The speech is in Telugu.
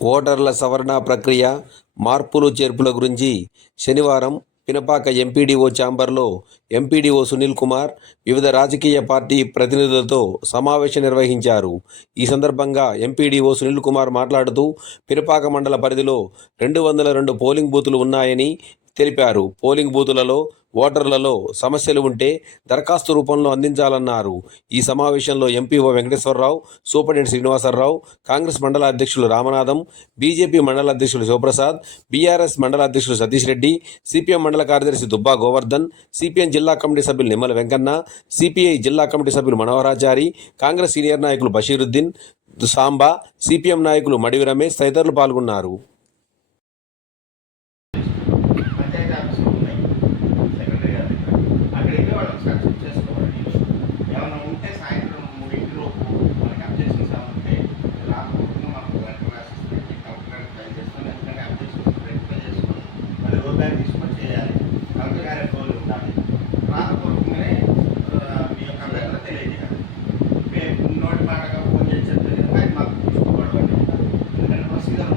ఓటర్ల సవరణ ప్రక్రియ మార్పులు చేర్పుల గురించి శనివారం పినపాక ఎంపీడీఓ ఛాంబర్లో ఎంపీడీఓ సునీల్ కుమార్ వివిధ రాజకీయ పార్టీ ప్రతినిధులతో సమావేశం నిర్వహించారు. ఈ సందర్భంగా ఎంపీడీఓ సునీల్ కుమార్ మాట్లాడుతూ పినపాక మండల పరిధిలో రెండు వందల రెండు పోలింగ్ బూతులు ఉన్నాయని తెలిపారు. పోలింగ్ బూతులలో ఓటర్లలో సమస్యలు ఉంటే దరఖాస్తు రూపంలో అందించాలన్నారు. ఈ సమావేశంలో MPO Venkateswararao superintendent Srinivasarao Congress మండల అధ్యక్షులు రామనాథం బీజేపీ మండల అధ్యక్షులు శివప్రసాద్ బీఆర్ఎస్ మండల అధ్యక్షులు సతీష్ రెడ్డి సిపిఎం మండల కార్యదర్శి దుబ్బా గోవర్ధన్ సిపిఎం జిల్లా కమిటీ సభ్యులు నిమ్మల వెంకన్న సిపిఐ జిల్లా కమిటీ సభ్యులు మనోహరాచారి కాంగ్రెస్ సీనియర్ నాయకులు బషీరుద్దీన్ సాంబా సిపిఎం నాయకులు మడివి రమేష్ తదితరులు పాల్గొన్నారు. రాకపోతుందనే మీ యొక్క అభ్యర్థులు తెలియజేయాలి. మేము నోటి మాటగా ఫోన్ చేసి చెప్తే కనుక అది మాకు తీసుకోబడబడి ఎందుకంటే ప్రొసీజర్